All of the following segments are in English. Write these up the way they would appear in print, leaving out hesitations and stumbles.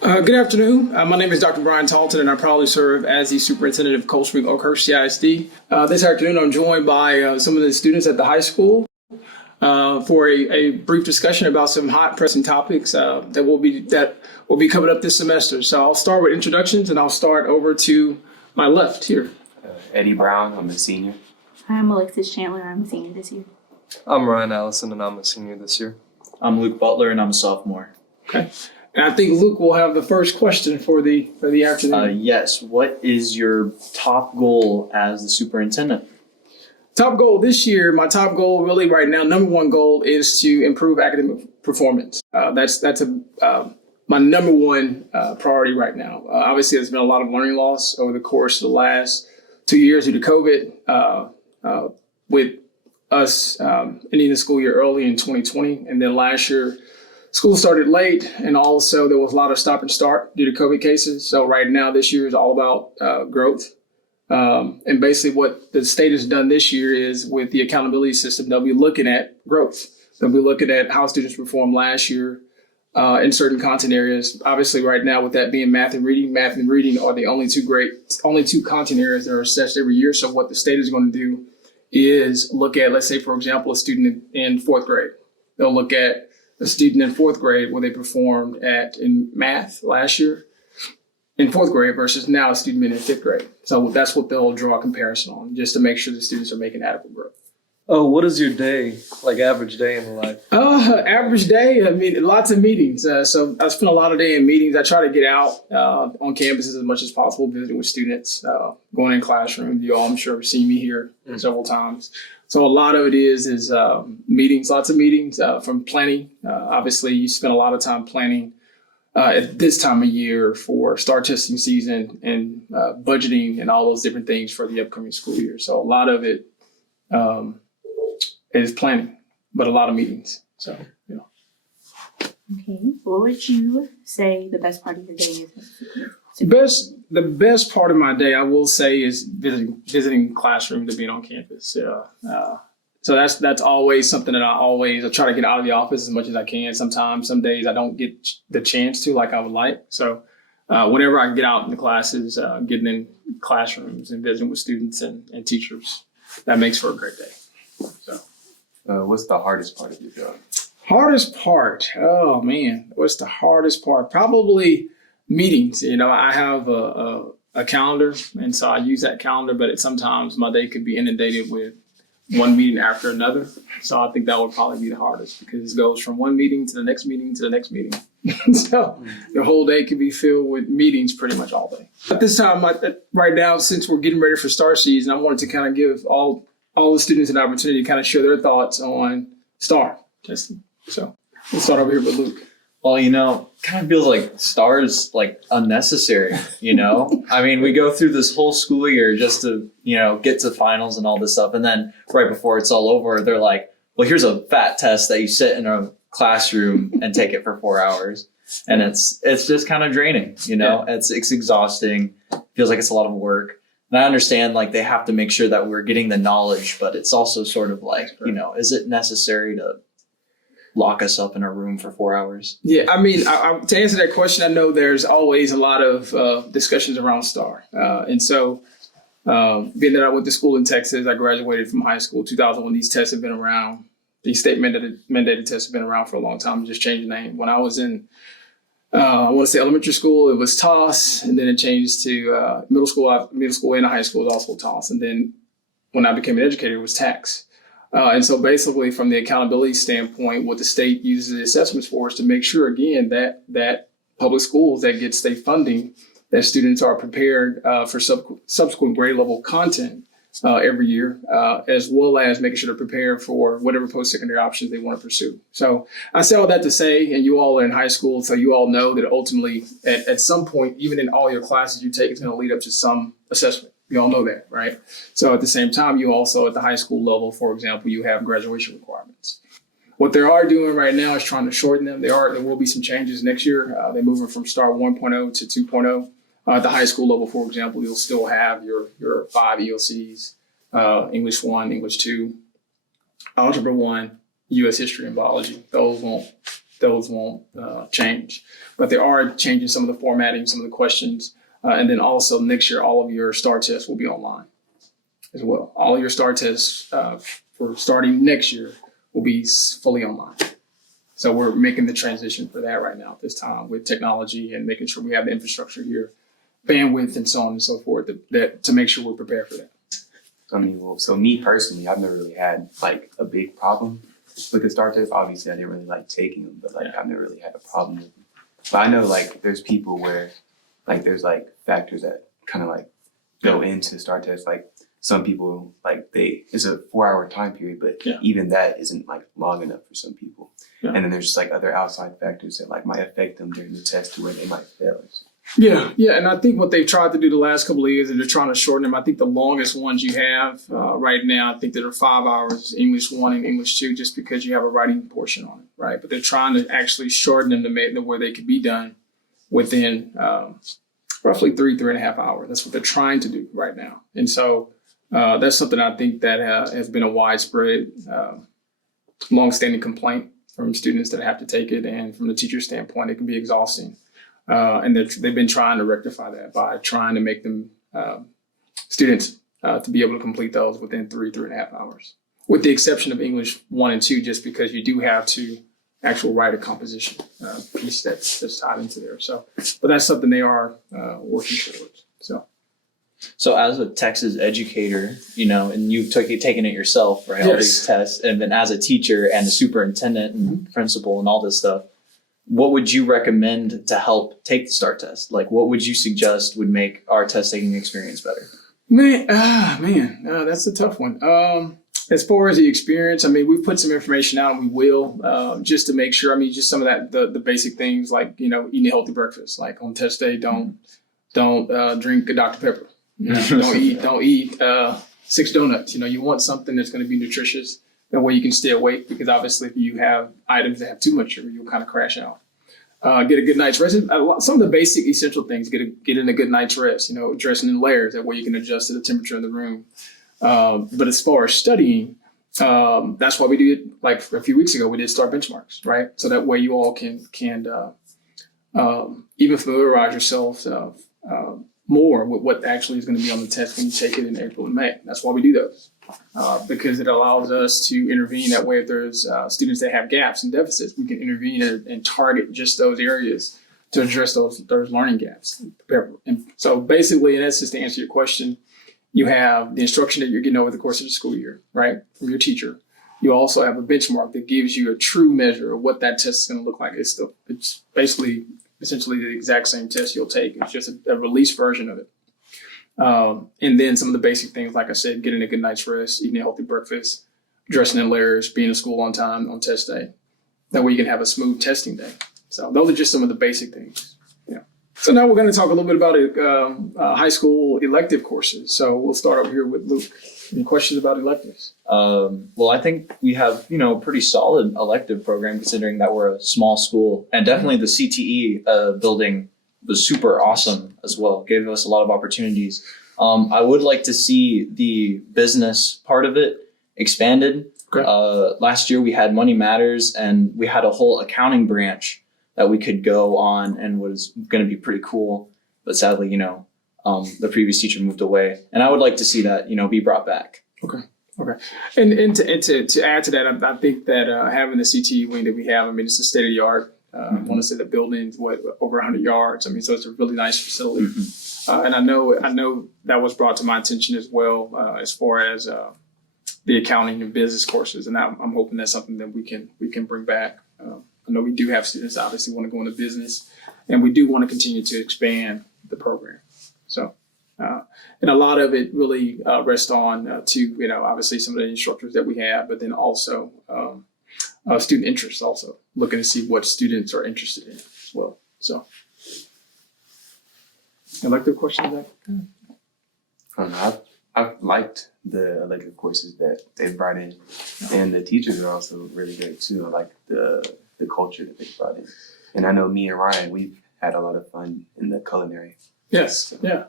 Good afternoon. My name is Dr. Bryan Taulton, and I proudly serve as the Superintendent of Coldspring-Oakhurst CISD. This afternoon, I'm joined by some of the students at the high school for a brief discussion about some hot pressing topics that will be coming up this semester. So I'll start with introductions, and I'll start over to my left here. Eddy Brown, I'm a senior. I'm Alexis Chandler, I'm a senior this year. I'm Allison, and I'm a senior this year. I'm Luke Butler, and I'm a sophomore. Okay. And I think Luke will have the first question for the afternoon. Yes. What is your top goal as the superintendent? Top goal this year, my top goal really right now, number one goal is to improve academic performance. That's my number one priority right now. Obviously, there's been a lot of learning loss over the course of the last 2 years due to COVID, with us ending the school year early in 2020. And then last year, school started late, and also there was a lot of stop and start due to COVID cases. So right now, this year is all about growth. And basically what the state has done this year is with the accountability system, they'll be looking at growth. They'll be looking at how students performed last year in certain content areas. Obviously right now with that being math and reading are the only two content areas that are assessed every year. So what the state is going to do is look at, let's say, for example, a student in fourth grade. They'll look at a student in fourth grade where they performed in math last year in fourth grade versus now a student in fifth grade. So that's what they'll draw a comparison on, just to make sure the students are making adequate growth. Oh, what is your day, like average day in life? Average day, I mean, lots of meetings. So I spend a lot of day in meetings. I try to get out on campuses as much as possible, visiting with students, going in classrooms. You all, I'm sure, have seen me here several times. So a lot of it is meetings, lots of meetings from planning. Obviously, you spend a lot of time planning at this time of year for STAAR testing season and budgeting and all those different things for the upcoming school year. So a lot of it is planning, but a lot of meetings. So, you know. Okay, what would you say the best part of your day is? The best part of my day, I will say, is visiting classrooms and being on campus. So that's always something that I try to get out of the office as much as I can. Sometimes, some days I don't get the chance to like I would like. So whenever I can get out in the classes, getting in classrooms and visiting with students and teachers, that makes for a great day. So, What's the hardest part of your job? Hardest part? Oh man, what's the hardest part? Probably meetings. You know, I have a calendar, and so I use that calendar, but sometimes my day could be inundated with one meeting after another. So I think that would probably be the hardest because it goes from one meeting to the next meeting to the next meeting. So the whole day can be filled with meetings pretty much all day. At this time, right now, since we're getting ready for STAAR season, I wanted to kind of give all the students an opportunity to kind of share their thoughts on STAAR testing. So we'll start over here with Luke. Well, kind of feels like STAAR is like unnecessary, I mean, we go through this whole school year just to, get to finals and all this stuff. And then right before it's all over, they're like, well, here's a fat test that you sit in a classroom and take it for 4 hours. And it's just kind of draining, Yeah. It's exhausting. Feels like it's a lot of work. And I understand like they have to make sure that we're getting the knowledge, but it's also sort of like, is it necessary to lock us up in a room for 4 hours? Yeah, I mean, to answer that question, I know there's always a lot of discussions around STAAR. And so being that I went to school in Texas, I graduated from high school 2001. These tests have been around. These state mandated tests have been around for a long time, just changed the name. When I was in, I want to say elementary school, it was TOS, and then it changed to middle school and high school was also TOS. And then when I became an educator, it was TAX. And so basically from the accountability standpoint, what the state uses the assessments for is to make sure, again, that public schools that get state funding, that students are prepared for subsequent grade level content every year, as well as making sure they're prepared for whatever post-secondary options they want to pursue. So I say all that to say, and you all are in high school, so you all know that ultimately at some point, even in all your classes you take, it's going to lead up to some assessment. You all know that, right? So at the same time, you also at the high school level, for example, you have graduation requirements. What they are doing right now is trying to shorten them. There will be some changes next year. They're moving from STAAR 1.0 to 2.0. At the high school level, for example, you'll still have your 5 ELCs, English 1, English 2, Algebra 1, U.S. history and biology. Those won't those won't change. But they are changing some of the formatting, some of the questions. And then also next year, all of your STAAR tests will be online as well. All of your STAAR tests for starting next year will be fully online. So we're making the transition for that right now at this time with technology and making sure we have the infrastructure here, bandwidth and so on and so forth, that to make sure we're prepared for that. I mean, well, so me personally, I've never really had like a big problem with the STAAR test. Obviously, I didn't really like taking them, but like I've never really had a problem with them. But I know like there's people where like there's like factors that kind of like go into STAAR tests. Like some people like it's a 4-hour time period, but even that isn't like long enough for some people. Yeah. And then there's just like other outside factors that like might affect them during the test to where they might fail. Yeah, and I think what they've tried to do the last couple of years is they're trying to shorten them. I think the longest ones you have right now, I think that are 5 hours, English 1 and English 2, just because you have a writing portion on it, right? But they're trying to actually shorten them to make them where they could be done within roughly 3.5 hours. That's what they're trying to do right now. And so that's something I think that has been a widespread, longstanding complaint from students that have to take it. And from the teacher standpoint, it can be exhausting. And they've been trying to rectify that by trying to make them students to be able to complete those within 3.5 hours, with the exception of English 1 and 2, just because you do have to actual write a composition piece that's tied into there. So, but that's something they are working towards. So as a Texas educator, and you've taken it yourself, right? All these tests, and then as a teacher and a superintendent and principal and all this stuff, what would you recommend to help take the STAAR test? Like, what would you suggest would make our test taking experience better? Man, that's a tough one. As far as the experience, I mean, we've put some information out, and we will, just to make sure. I mean, just some of that, the basic things like, eating a healthy breakfast. Like on test day, don't drink a Dr Pepper. Don't eat 6 donuts. You want something that's going to be nutritious. That way you can stay awake, because obviously if you have items that have too much sugar, you'll kind of crash out. Get a good night's rest. Some of the basic essential things, get in a good night's rest, dressing in layers. That way you can adjust to the temperature in the room. But as far as studying, that's why we do it. Like a few weeks ago, we did STAAR benchmarks, right? So that way you all can even familiarize yourselves more with what actually is going to be on the test when you take it in April and May. That's why we do those, because it allows us to intervene. That way, if there's students that have gaps and deficits, we can intervene and target just those areas to address those learning gaps. And so basically, in essence, to answer your question, you have the instruction that you're getting over the course of the school year, right, from your teacher. You also have a benchmark that gives you a true measure of what that test is going to look like. It's basically essentially the exact same test you'll take. It's just a released version of it. And then some of the basic things, like I said, getting a good night's rest, eating a healthy breakfast, dressing in layers, being in school on time on test day. That way you can have a smooth testing day. So those are just some of the basic things. Yeah. So now we're going to talk a little bit about high school elective courses. So we'll start over here with Luke. Any questions about electives? Well, I think we have, a pretty solid elective program, considering that we're a small school, and definitely the CTE building was super awesome as well. Gave us a lot of opportunities. I would like to see the business part of it expanded. Okay. Last year we had Money Matters, and we had a whole accounting branch that we could go on and was going to be pretty cool. But sadly, the previous teacher moved away, and I would like to see that, be brought back. Okay. And to add to that, I think that having the CTE wing that we have, I mean, it's a state of the art. I want to say the building's over 100 yards. I mean, so it's a really nice facility. And I know that was brought to my attention as well, as far as the accounting and business courses. And I'm hoping that's something that we can bring back. I know we do have students that obviously want to go into business, and we do want to continue to expand the program. So, and a lot of it really rests on obviously some of the instructors that we have, but then also student interest, also looking to see what students are interested in as well. So, elective questions? I've liked the elective courses that they've brought in, and the teachers are also really great too. I like the culture that they've brought in, and I know me and Ryan, we've had a lot of fun in the culinary. Yes, yeah.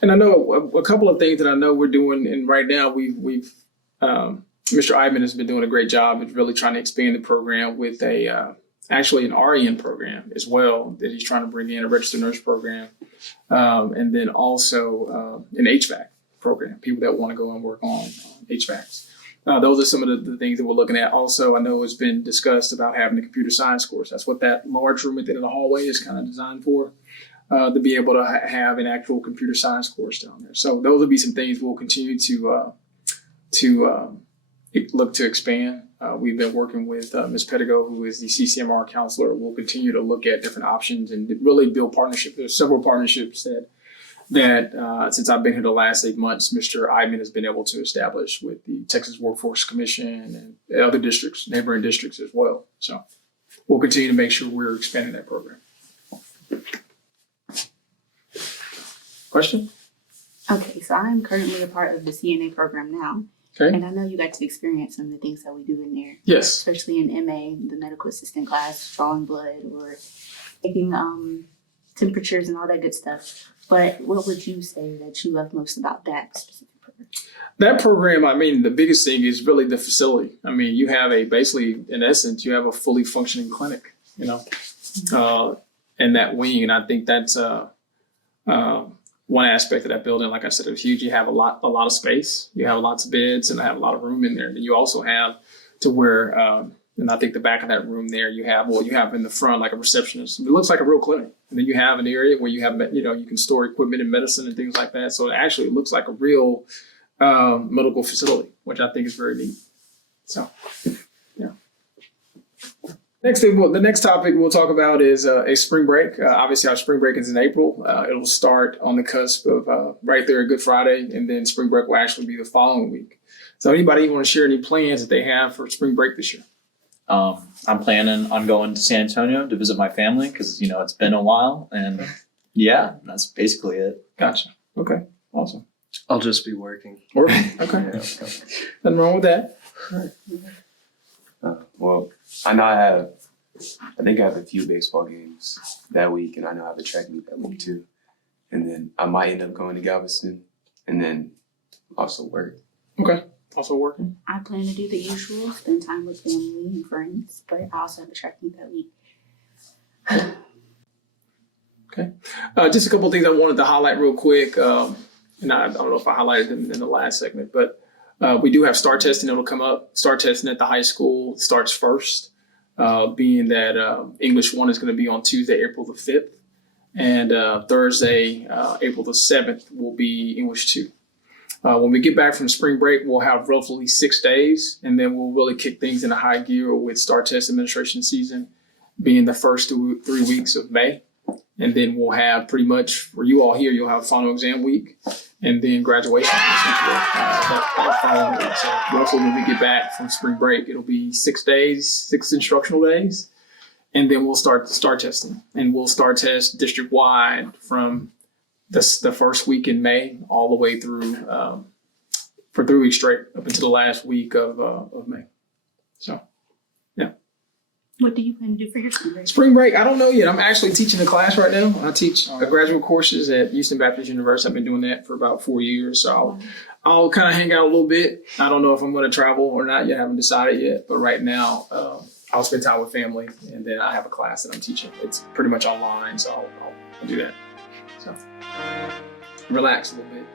And I know a couple of things that I know we're doing, and right now we've Mr. Ivan has been doing a great job of really trying to expand the program with a actually an RN program as well that he's trying to bring in, a registered nurse program, and then also an HVAC program, people that want to go and work on HVACs. Those are some of the things that we're looking at. Also, I know it's been discussed about having a computer science course. That's what that large room at the end of the hallway is kind of designed for, to be able to have an actual computer science course down there. So those will be some things we'll continue to look to expand. We've been working with Ms. Pedigo, who is the CCMR counselor. We'll continue to look at different options and really build partnerships. There's several partnerships that since I've been here the last 8 months, Mr. Iman has been able to establish with the Texas Workforce Commission and other districts, neighboring districts as well. So we'll continue to make sure we're expanding that program. Question? Okay, so I'm currently a part of the CNA program now. Okay. And I know you got to experience some of the things that we do in there, Yes. especially in MA, the medical assistant class, drawing blood or taking temperatures and all that good stuff. But what would you say that you love most about that specific program? That program, I mean, the biggest thing is really the facility. I mean, you have basically, in essence, you have a fully functioning clinic, in that wing. And I think that's one aspect of that building. Like I said, it's huge. You have a lot of space. You have lots of beds and I have a lot of room in there. And you also have to where, and I think the back of that room there, you have in the front, like a receptionist. It looks like a real clinic. And then you have an area where you have, you can store equipment and medicine and things like that. So it actually looks like a real medical facility, which I think is very neat. So, yeah. The next topic we'll talk about is a spring break. Obviously, our spring break is in April. It'll start on the cusp of right there, Good Friday, and then spring break will actually be the following week. So anybody want to share any plans that they have for spring break this year? I'm planning on going to San Antonio to visit my family because, it's been a while. And yeah, that's basically it. Gotcha. Okay. Awesome. I'll just be working. Working. Okay. Yeah. Nothing wrong with that. Well, I think I have a few baseball games that week, and I know I have a track meet that week too. And then I might end up going to Galveston, and then also work. Okay. Also working. I plan to do the usual, spend time with family and friends, but I also have a track meet that week. Okay. Just a couple of things I wanted to highlight real quick. And I don't know if I highlighted them in the last segment, but we do have STAAR testing that'll come up. STAAR testing at the high school starts first, being that English 1 is going to be on Tuesday, April the 5th. And Thursday, April the 7th will be English 2. When we get back from spring break, we'll have roughly 6 days, and then we'll really kick things into high gear with STAAR test administration season being the first 3 weeks of May. And then we'll have pretty much, for you all here, you'll have final exam week and then graduation that following week. So roughly when we get back from spring break, it'll be 6 days, 6 instructional days, and then we'll start STAAR testing. And we'll STAAR test district-wide from the first week in May all the way through for 3 weeks straight up until the last week of May. So, yeah. What do you plan to do for your spring break? Spring break, I don't know yet. I'm actually teaching a class right now. I teach graduate courses at Houston Baptist University. I've been doing that for about 4 years. So I'll kind of hang out a little bit. I don't know if I'm going to travel or not yet. I haven't decided yet. But right now, I'll spend time with family. And then I have a class that I'm teaching. It's pretty much online, so I'll do that. So relax a little bit.